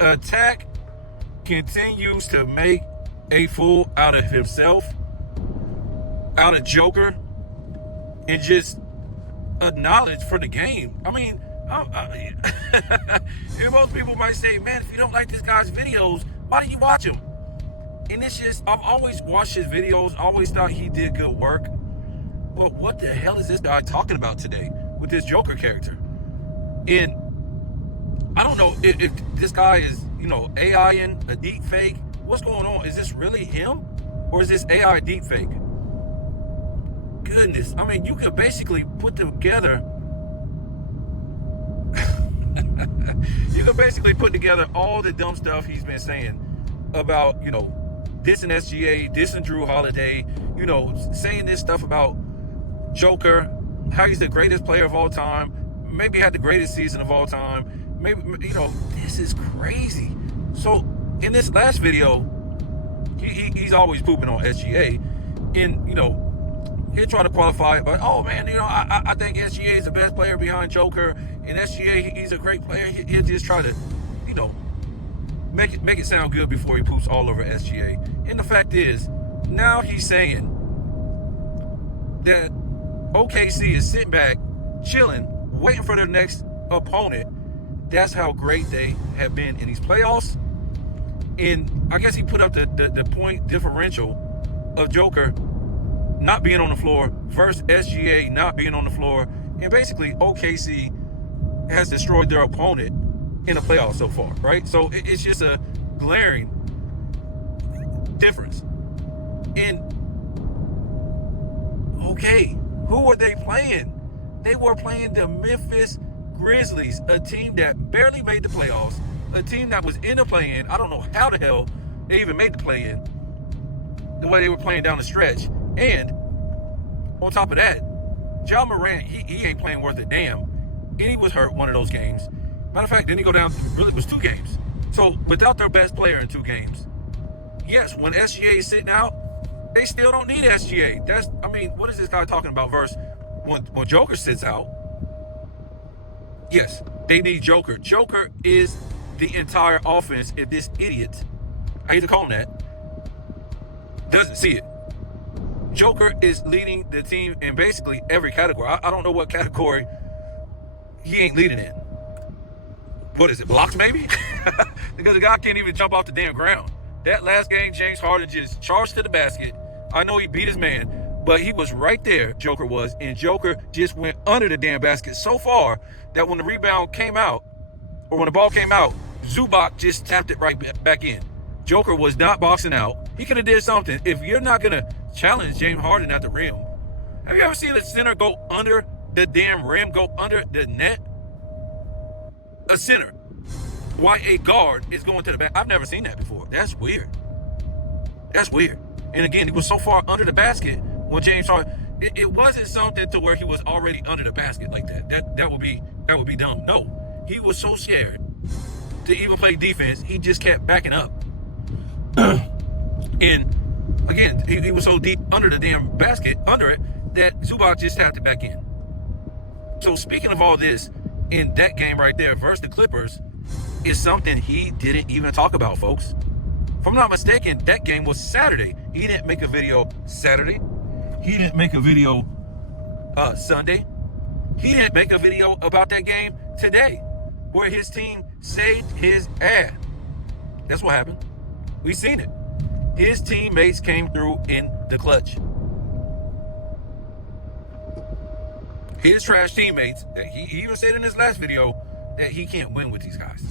Attack continues to make a fool out of himself, out of Joker, and just a knowledge for the game. I mean, most people might say, man, if you don't like this guy's videos, why do you watch him? And it's just, I've always watched his videos, always thought he did good work. But what the hell is this guy talking about today with this Joker character? And I don't know if this guy is, AI-ing a deep fake. What's going on? Is this really him? Or is this AI deep fake? Goodness. I mean, you could basically put together all the dumb stuff he's been saying about, dissing SGA, dissing Drew Holiday, saying this stuff about Joker, how he's the greatest player of all time, maybe had the greatest season of all time. Maybe, this is crazy. So in this last video, he's always pooping on SGA, and he'll try to qualify it, but oh man, I think SGA is the best player behind Joker, and SGA, he's a great player. He'll just try to, make it sound good before he poops all over SGA. And the fact is, now he's saying that OKC is sitting back, chilling, waiting for their next opponent. That's how great they have been in these playoffs. And I guess he put up the point differential of Joker not being on the floor versus SGA not being on the floor. And basically, OKC has destroyed their opponent in the playoffs so far, right? So it's just a glaring difference. And, okay, who were they playing? They were playing the Memphis Grizzlies, a team that barely made the playoffs, a team that was in the play-in. I don't know how the hell they even made the play-in, the way they were playing down the stretch. And on top of that, Ja Morant, he ain't playing worth a damn. And he was hurt one of those games. Matter of fact, didn't he go down, really, it was 2 games. So without their best player in 2 games, yes, when SGA is sitting out, they still don't need SGA. What is this guy talking about versus when Joker sits out? Yes, they need Joker. Joker is the entire offense if this idiot, I hate to call him that, doesn't see it. Joker is leading the team in basically every category. I don't know what category he ain't leading in. What is it, blocks maybe? Because the guy can't even jump off the damn ground. That last game, James Harden just charged to the basket. I know he beat his man, but he was right there, Joker was, and Joker just went under the damn basket so far that when the rebound came out, or when the ball came out, Zubac just tapped it right back in. Joker was not boxing out. He could have did something. If you're not going to challenge James Harden at the rim, have you ever seen a center go under the damn rim, go under the net? A center. Why a guard is going to the back? I've never seen that before. That's weird. That's weird. And again, he was so far under the basket when James Harden, it wasn't something to where he was already under the basket like that. That would be dumb. No, he was so scared to even play defense. He just kept backing up. And again, he was so deep under the damn basket, under it, that Zubac just tapped it back in. So speaking of all this, in that game right there versus the Clippers is something he didn't even talk about, folks. If I'm not mistaken, that game was Saturday. He didn't make a video Saturday. He didn't make a video Sunday. He didn't make a video about that game today, where his team saved his ass. That's what happened. We seen it. His teammates came through in the clutch. His trash teammates, he even said in his last video that he can't win with these guys.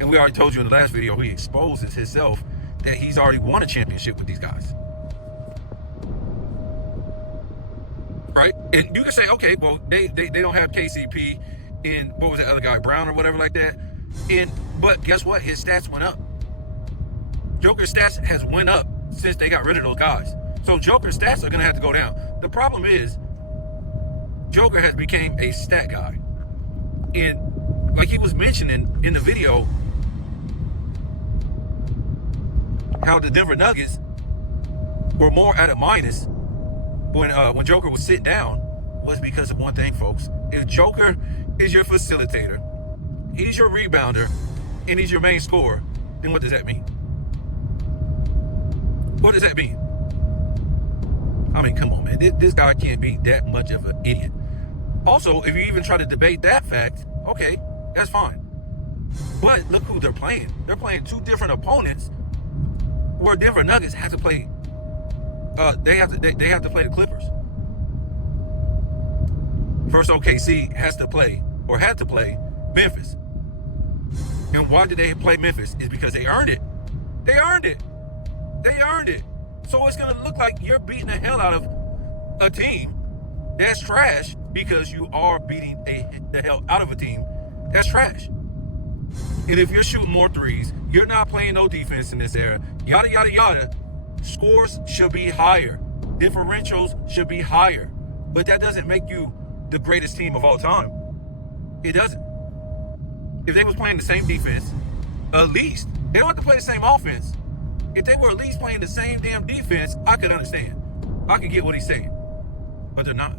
And we already told you in the last video, he exposes himself that he's already won a championship with these guys. Right? And you can say, okay, well, they don't have KCP and what was the other guy, Brown or whatever like that. But guess what? His stats went up. Joker's stats has went up since they got rid of those guys. So Joker's stats are going to have to go down. The problem is, Joker has become a stat guy. And like he was mentioning in the video, how the Denver Nuggets were more at a minus when Joker was sitting down was because of one thing, folks. If Joker is your facilitator, he's your rebounder, and he's your main scorer, then what does that mean? What does that mean? I mean, come on, man. This guy can't be that much of an idiot. Also, if you even try to debate that fact, okay, that's fine. But look who they're playing. They're playing two different opponents where Denver Nuggets have to play. They have to play the Clippers. First, OKC had to play Memphis. And why did they play Memphis? Is because they earned it. They earned it. They earned it. So it's going to look like you're beating the hell out of a team that's trash because you are beating the hell out of a team that's trash. And if you're shooting more threes, you're not playing no defense in this era, yada, yada, yada, scores should be higher. Differentials should be higher. But that doesn't make you the greatest team of all time. It doesn't. If they was playing the same defense, at least, they don't have to play the same offense. If they were at least playing the same damn defense, I could understand. I could get what he's saying. But they're not.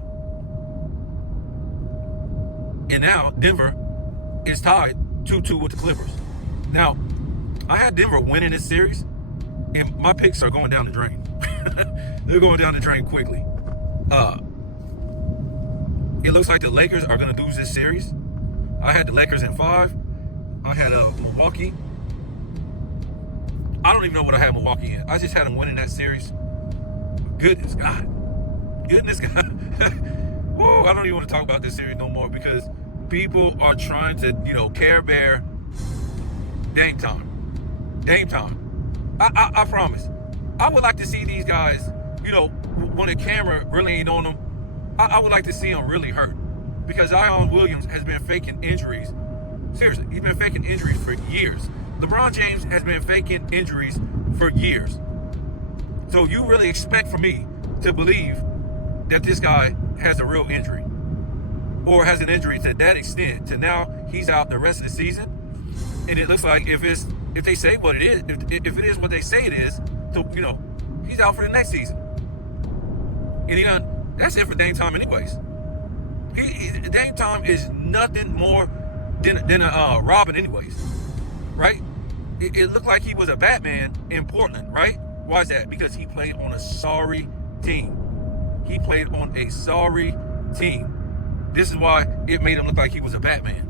And now Denver is tied 2-2 with the Clippers. Now, I had Denver winning this series, and my picks are going down the drain. They're going down the drain quickly. It looks like the Lakers are going to lose this series. I had the Lakers in 5. I had Milwaukee. I don't even know what I had Milwaukee in. I just had them winning that series. Goodness God. Whoa, I don't even want to talk about this series no more because people are trying to, Care Bear Dame time. I promise. I would like to see these guys, when the camera really ain't on them, I would like to see them really hurt. Because Zion Williams has been faking injuries. Seriously, he's been faking injuries for years. LeBron James has been faking injuries for years. So you really expect for me to believe that this guy has a real injury or has an injury to that extent to now he's out the rest of the season? And it looks like if they say what it is, if it is what they say it is, so, he's out for the next season. And that's it for Dame time anyways. Dame time is nothing more than a Robin anyways, right? It looked like he was a Batman in Portland, right? Why is that? Because he played on a sorry team. He played on a sorry team. This is why it made him look like he was a Batman.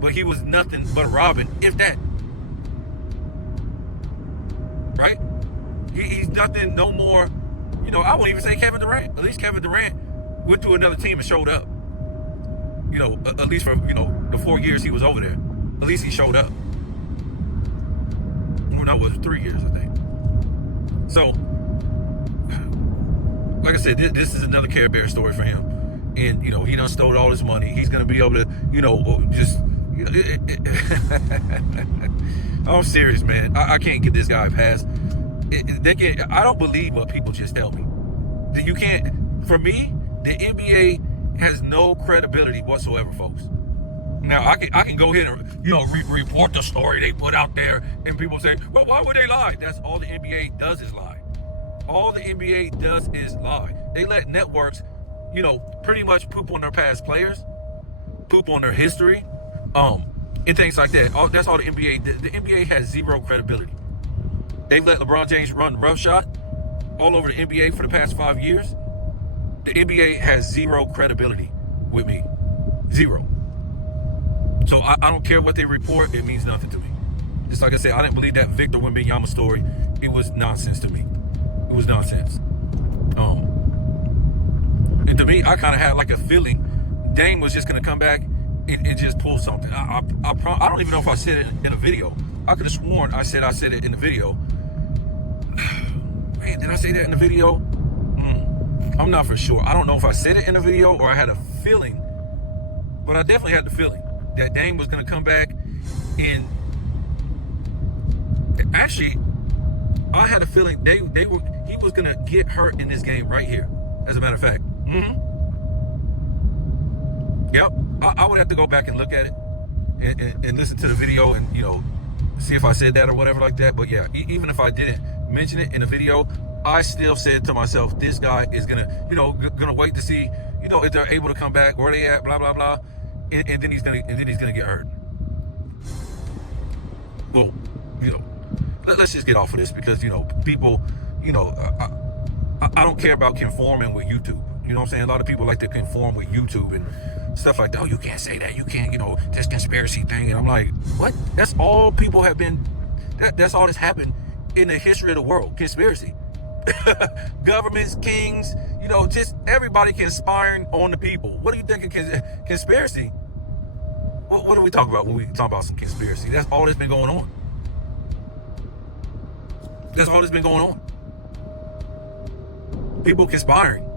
But he was nothing but a Robin, if that. Right? He's nothing, no more. I won't even say Kevin Durant. At least Kevin Durant went to another team and showed up. At least for, the 4 years he was over there. At least he showed up. Well, no, it was 3 years, I think. So, like I said, this is another Care Bear story for him. And, he done stole all his money. He's going to be able to, just... I'm serious, man. I can't get this guy past. I don't believe what people just tell me. You can't... For me, the NBA has no credibility whatsoever, folks. Now, I can go ahead and, report the story they put out there, and people say, well, why would they lie? That's all the NBA does is lie. All the NBA does is lie. They let networks, pretty much poop on their past players, poop on their history, and things like that. That's all the NBA did. The NBA has zero credibility. They let LeBron James run roughshod all over the NBA for the past 5 years. The NBA has zero credibility with me. Zero. So I don't care what they report. It means nothing to me. Just like I said, I didn't believe that Victor Wembanyama story. It was nonsense to me. It was nonsense. And to me, I kind of had like a feeling Dame was just going to come back and just pull something. I don't even know if I said it in a video. I could have sworn I said it in the video. Man, did I say that in the video? I'm not for sure. I don't know if I said it in the video or I had a feeling. But I definitely had the feeling that Dame was going to come back and actually, I had a feeling he was going to get hurt in this game right here, as a matter of fact. Yep. I would have to go back and look at it and listen to the video and, see if I said that or whatever like that. But yeah, even if I didn't mention it in the video, I still said to myself, this guy is going to, gonna wait to see, if they're able to come back, where they at, blah, blah, blah. And then he's going to get hurt. well, let's just get off of this because, people, I don't care about conforming with YouTube. You know what I'm saying? A lot of people like to conform with YouTube and stuff like that. Oh, you can't say that. You can't, this conspiracy thing. And I'm like, what? That's all people have been, that's all that's happened in the history of the world. Conspiracy. Governments, kings, just everybody conspiring on the people. What do you think of conspiracy? What do we talk about when we talk about some conspiracy? That's all that's been going on. That's all that's been going on. People conspiring.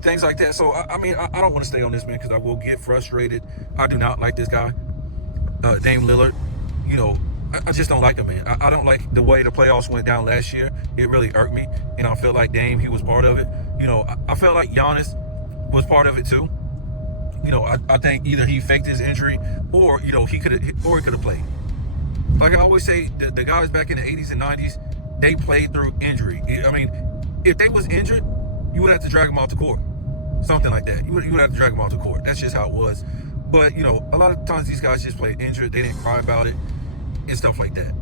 Things like that. So, I don't want to stay on this, man, because I will get frustrated. I do not like this guy, Dame Lillard. I just don't like him, man. I don't like the way the playoffs went down last year. It really irked me, and I felt like Dame, he was part of it. I felt like Giannis was part of it too. I think either he faked his injury, or he could have played. Like I always say, the guys back in the 80s and 90s, they played through injury. I mean, if they was injured, you would have to drag them out to court. Something like that. You would have to drag them out to court. That's just how it was. But, a lot of times these guys just played injured. They didn't cry about it and stuff like that.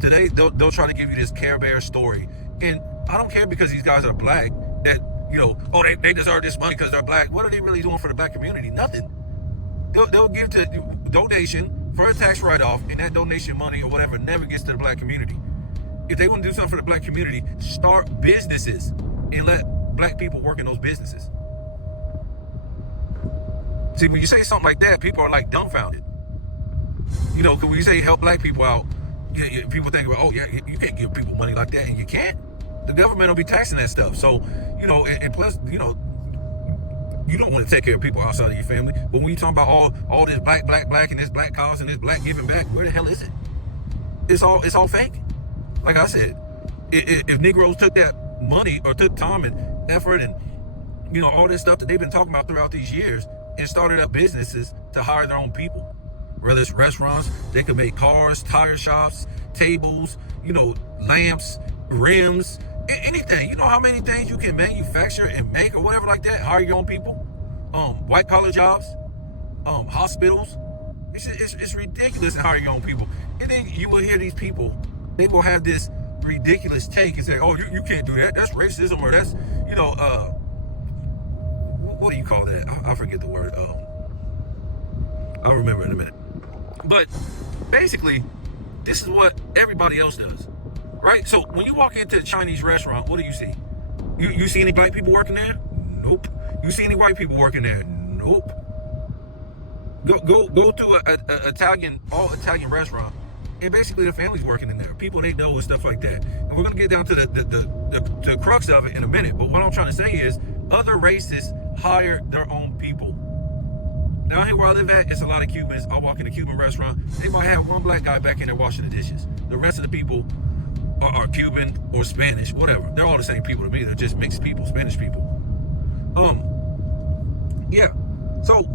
Today, they'll try to give you this Care Bear story. And I don't care because these guys are black that, they deserve this money because they're black. What are they really doing for the black community? Nothing. They'll give to donation for a tax write-off, and that donation money or whatever never gets to the black community. If they want to do something for the black community, start businesses and let black people work in those businesses. See, when you say something like that, people are like dumbfounded. Because when you say help black people out, people think about, you can't give people money like that, and you can't. The government will be taxing that stuff. So, and plus, you don't want to take care of people outside of your family. But when you talk about all this black, and this black cause and this black giving back, where the hell is it? It's all fake. Like I said, if Negroes took that money or took time and effort and all this stuff that they've been talking about throughout these years and started up businesses to hire their own people, whether it's restaurants, they could make cars, tire shops, tables, lamps, rims, anything. You know how many things you can manufacture and make or whatever like that, hire your own people, white collar jobs, hospitals. It's ridiculous to hire your own people. And then you will hear these people, they will have this ridiculous take and say, oh, you can't do that. That's racism, or that's, what do you call that? I forget the word. I'll remember in a minute. But basically, this is what everybody else does, right? So when you walk into a Chinese restaurant, what do you see? You see any black people working there? Nope. You see any white people working there? Nope. Go to a Italian restaurant, and basically the family's working in there, people they know and stuff like that. And we're gonna get down to the crux of it in a minute. But what I'm trying to say is, other races hire their own people. Down here where I live at, it's a lot of Cubans. I walk in a Cuban restaurant, they might have one black guy back in there washing the dishes. The rest of the people are Cuban or Spanish, whatever. They're all the same people to me. They're just mixed people, Spanish people. Yeah. So,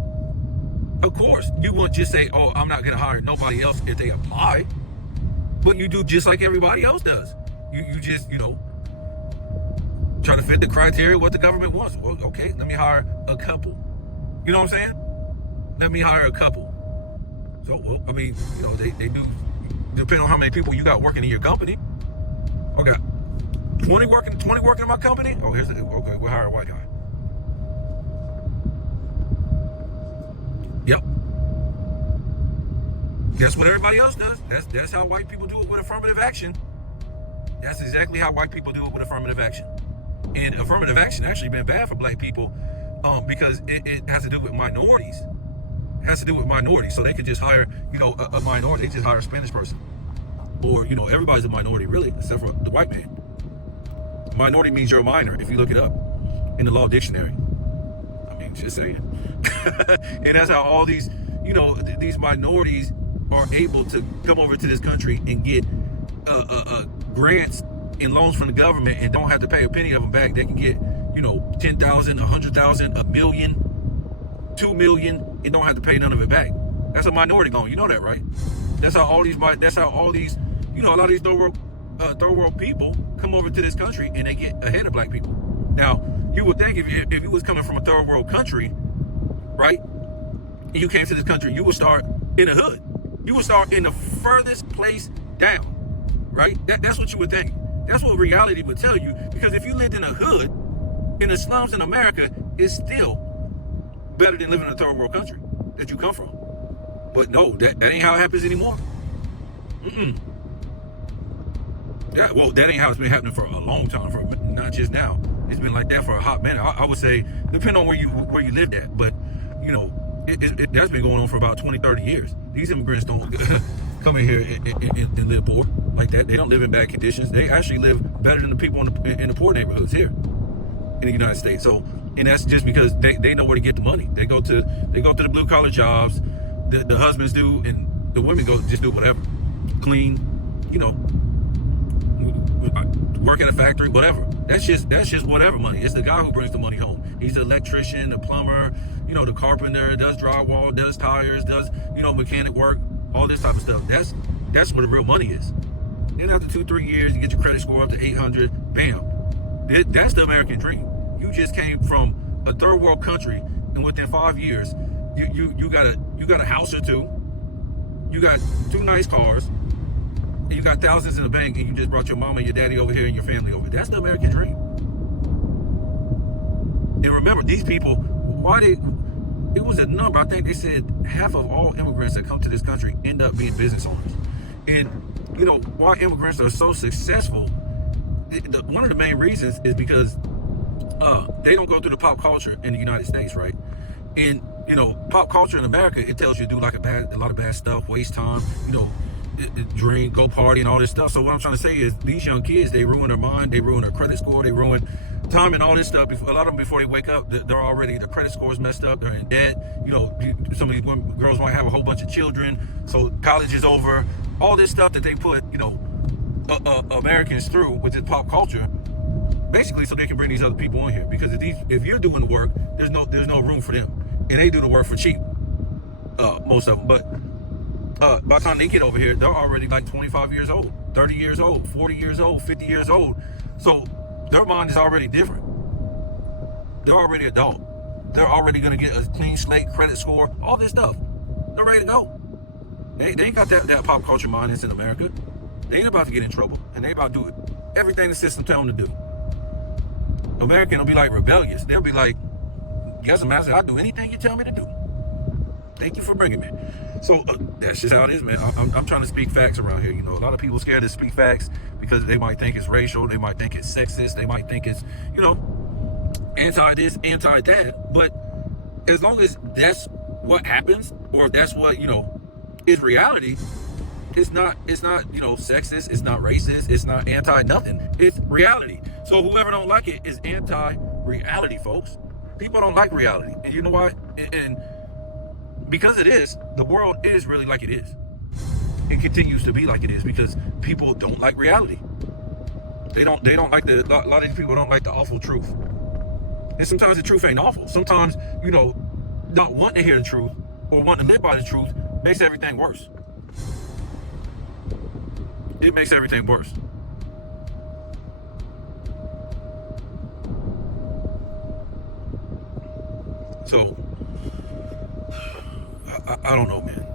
of course, you won't just say, oh, I'm not going to hire nobody else if they apply. But you do just like everybody else does. You just, try to fit the criteria what the government wants. Well, okay, let me hire a couple. You know what I'm saying? Let me hire a couple. So, well, I mean, they do, depending on how many people you got working in your company. Okay, 20 working in my company? Oh, okay, we'll hire a white guy. Yep. That's what everybody else does. That's how white people do it with affirmative action. That's exactly how white people do it with affirmative action. And affirmative action actually been bad for black people because it has to do with minorities. It has to do with minorities. So they could just hire, a minority. They just hire a Spanish person. Or, everybody's a minority, really, except for the white man. Minority means you're a minor, if you look it up in the law dictionary. I mean, just saying. And that's how all these, these minorities are able to come over to this country and get grants and loans from the government and don't have to pay a penny of them back. They can get, 10,000, 100,000, $1 million, 2 million, and don't have to pay none of it back. That's a minority loan. You know that, right? That's how all these, a lot of these third world people come over to this country and they get ahead of black people. Now, you would think if you was coming from a third world country, right? And you came to this country, you would start in the hood. You would start in the furthest place down, right? That's what you would think. That's what reality would tell you. Because if you lived in a hood, in the slums in America, it's still better than living in a third world country that you come from. But no, that ain't how it happens anymore. Yeah, well, that ain't how it's been happening for a long time, for not just now. It's been like that for a hot minute. I would say, depending on where you lived at, but you know, that's been going on for about 20, 30 years. These immigrants don't come in here and live poor like that. They don't live in bad conditions. They actually live better than the people in the poor neighborhoods here in the United States. So, and that's just because they know where to get the money. They go to the blue collar jobs. The husbands do, and the women go just do whatever, clean, you know, work at a factory, whatever. That's just whatever money. It's the guy who brings the money home. He's the electrician, the plumber, you know, the carpenter, does drywall, does tires, does, you know, mechanic work, all this type of stuff. That's where the real money is. And after 2-3 years, you get your credit score up to 800. Bam. That's the American dream. You just came from a third world country, and within 5 years, you got a house or two, you got 2 nice cars, and you got thousands in the bank, and you just brought your mama and your daddy over here and your family over. That's the American dream. And remember, these people, it was a number, I think they said half of all immigrants that come to this country end up being business owners. And, you know, why immigrants are so successful, one of the main reasons is because they don't go through the pop culture in the United States, right? And, you know, pop culture in America, it tells you to do like a lot of bad stuff, waste time, you know, drink, go party and all this stuff. So what I'm trying to say is these young kids, they ruin their mind, they ruin their credit score, they ruin time and all this stuff. A lot of them, before they wake up, they're already, their credit score is messed up, they're in debt. You know, some of these girls might have a whole bunch of children, so college is over. All this stuff that they put, you know, Americans through with this pop culture, basically so they can bring these other people in here. Because if you're doing the work, there's no room for them. And they do the work for cheap, most of them. But by the time they get over here, they're already like 25 years old, 30 years old, 40 years old, 50 years old. So their mind is already different. They're already adult. They're already going to get a clean slate, credit score, all this stuff. They're ready to go. They ain't got that pop culture mind that's in America. They ain't about to get in trouble, and they about to do it. Everything the system tell them to do. American will be like rebellious. They'll be like, yes, master, I'll do anything you tell me to do. Thank you for bringing me. So that's just how it is, man. I'm trying to speak facts around here. You know, a lot of people scared to speak facts because they might think it's racial, they might think it's sexist, they might think it's, you know, anti this, anti that. But as long as that's what happens, or that's what, you know, is reality, it's not, you know, sexist, it's not racist, it's not anti nothing. It's reality. So whoever don't like it is anti reality, folks. People don't like reality. And you know what? And because it is, the world is really like it is. It continues to be like it is because people don't like reality. They don't like a lot of these people don't like the awful truth. And sometimes the truth ain't awful. Sometimes, you know, not wanting to hear the truth or wanting to live by the truth makes everything worse. It makes everything worse. So, I don't know, man.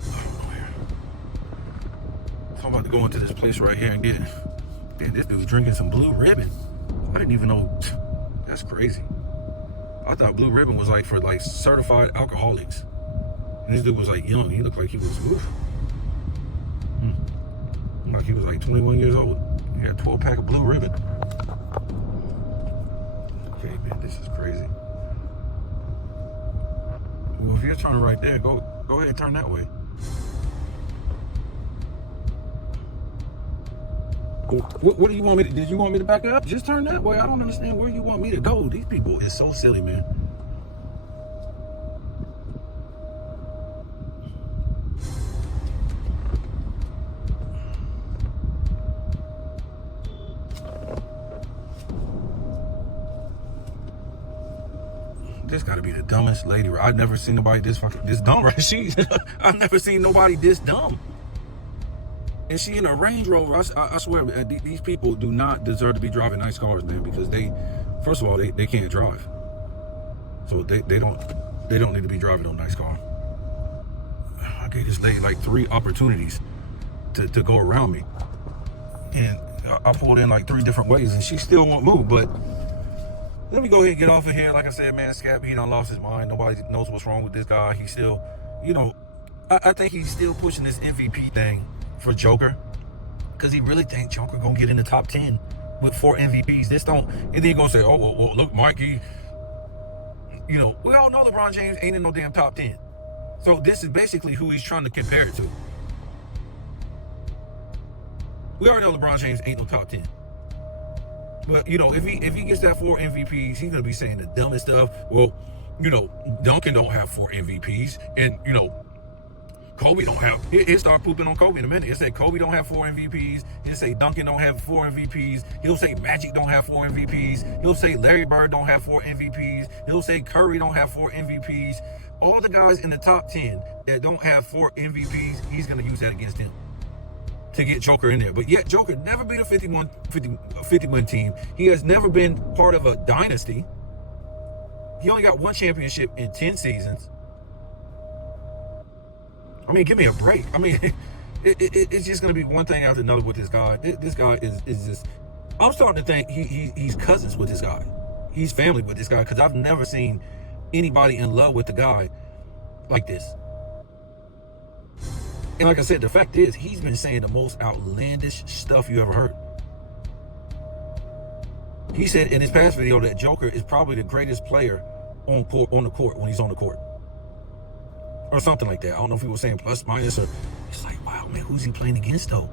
I don't know here. So I'm about to go into this place right here and get it. Man, this dude drinking some Blue Ribbon. I didn't even know. That's crazy. I thought Blue Ribbon was like for like certified alcoholics. And this dude was like young. He looked like he was, like he was like 21 years old. He had a 12-pack of Blue Ribbon. Okay, man, this is crazy. Well, if you're turning right there, go ahead and turn that way. What do you want me to? Did you want me to back up? Just turn that way. I don't understand where you want me to go. These people is so silly, man. This gotta be the dumbest lady. I've never seen nobody this dumb, right? I've never seen nobody this dumb. And she in a Range Rover. I swear, man, these people do not deserve to be driving nice cars, man, because first of all, they can't drive. So they don't need to be driving no nice car. I gave this lady like 3 opportunities to go around me. And I pulled in like 3 different ways and she still won't move. But let me go ahead and get off of here. Like I said, man, Scap, he done lost his mind. Nobody knows what's wrong with this guy. He's still, I think he's still pushing this MVP thing for Joker. Because he really think Joker going to get in the top 10 with 4 MVPs. And then you're going to say, oh, well, look, Mikey. We all know LeBron James ain't in no damn top 10. So this is basically who he's trying to compare it to. We already know LeBron James ain't no top 10. But, if he gets that 4 MVPs, he's going to be saying the dumbest stuff. Well, Duncan don't have 4 MVPs. And, Kobe don't have. He'll start pooping on Kobe in a minute. He'll say Kobe don't have 4 MVPs. He'll say Duncan don't have 4 MVPs. He'll say Magic don't have 4 MVPs. He'll say Larry Bird don't have 4 MVPs. He'll say Curry don't have 4 MVPs. All the guys in the top 10 that don't have 4 MVPs, he's going to use that against them to get Joker in there. But yet Joker never beat a 50-win team. He has never been part of a dynasty. He only got 1 championship in 10 seasons. I mean, give me a break. I mean, it's just going to be one thing after another with this guy. This guy is just... I'm starting to think he's cousins with this guy. He's family with this guy because I've never seen anybody in love with the guy like this. And like I said, the fact is, he's been saying the most outlandish stuff you ever heard. He said in his past video that Joker is probably the greatest player on the court when he's on the court. Or something like that. I don't know if he was saying plus, minus, or... It's like, wow, man, who's he playing against, though?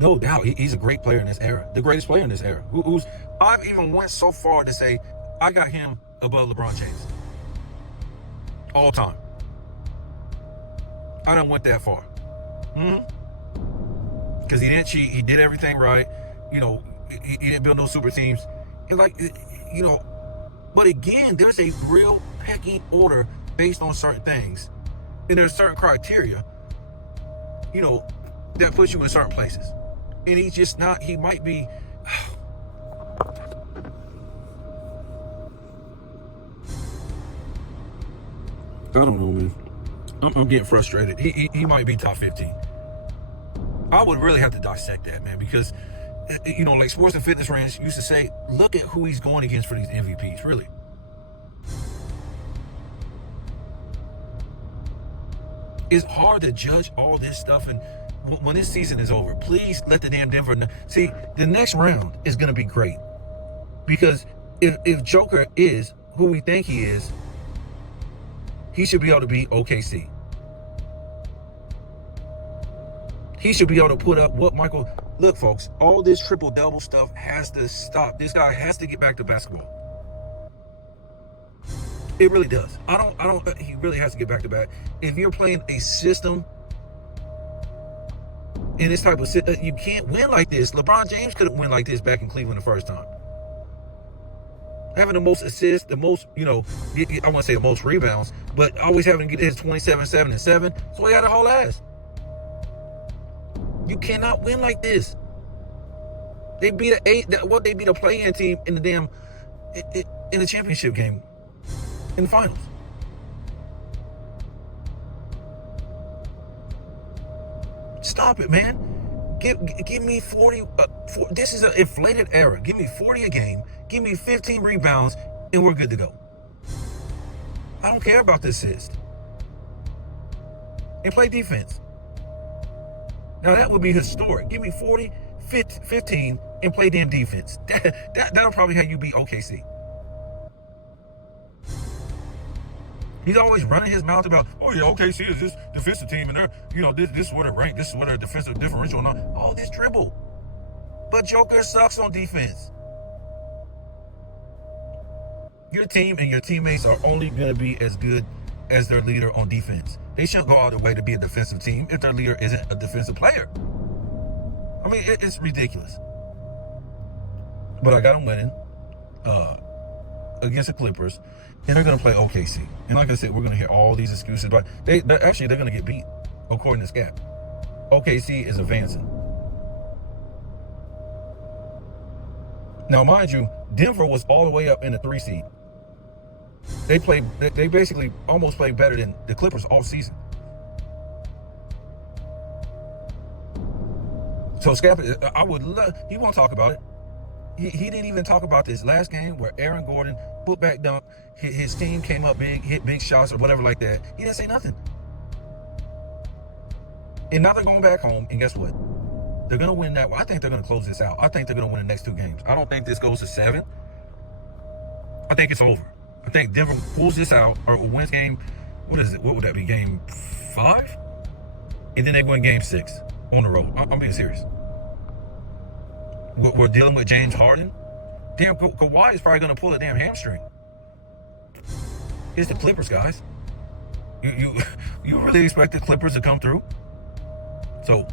No doubt, he's a great player in this era. The greatest player in this era. I've even went so far to say, I got him above LeBron James. All time. I done went that far. Because he didn't cheat. He did everything right. He didn't build no super teams. And but again, there's a real pecking order based on certain things. And there's certain criteria, that puts you in certain places. And he's just not, he might be... I don't know, man. I'm getting frustrated. He might be top 15. I would really have to dissect that, man, because, like Sports and Fitness Ranch used to say, look at who he's going against for these MVPs, really. It's hard to judge all this stuff, and when this season is over, please let the damn Denver know. See, the next round is going to be great, because if Joker is who we think he is, he should be able to beat OKC. He should be able to put up what Michael... Look, folks, all this triple-double stuff has to stop. This guy has to get back to basketball. It really does. He really has to get back to back. If you're playing a system in this type of system, you can't win like this. LeBron James couldn't win like this back in Cleveland the first time. Having the most assists, the most, I want to say the most rebounds, but always having to get his 27, 7, and 7. So he had a whole ass. You cannot win like this. They beat they beat a play-in team in the damn in the championship game, in the finals. Stop it, man. Give me 40. This is an inflated era. Give me 40 a game. Give me 15 rebounds, and we're good to go. I don't care about the assist. And play defense. Now, that would be historic. Give me 40, 15, and play damn defense. That'll probably have you beat OKC. He's always running his mouth about, oh yeah, OKC is this defensive team, and they're, this is where they're ranked, this is where their defensive differential, and all this dribble. But Joker sucks on defense. Your team and your teammates are only going to be as good as their leader on defense. They shouldn't go out of their way to be a defensive team if their leader isn't a defensive player. I mean, it's ridiculous. But I got them winning against the Clippers, and they're going to play OKC. And like I said, we're going to hear all these excuses, but they're going to get beat, according to Scap. OKC is advancing. Now, mind you, Denver was all the way up in the 3 seed. They basically almost played better than the Clippers all season. So Scappa, I would love. He won't talk about it. He didn't even talk about this last game where Aaron Gordon put back dunk. His team came up big, hit big shots or whatever like that. He didn't say nothing. And now they're going back home, and guess what? They're going to win that. I think they're going to close this out. I think they're going to win the next 2 games. I don't think this goes to 7. I think it's over. I think Denver pulls this out or wins game. What is it? What would that be? Game 5? And then they win game 6 on the road. I'm being serious. We're dealing with James Harden. Damn, Kawhi is probably going to pull a damn hamstring. It's the Clippers, guys. You really expect the Clippers to come through? So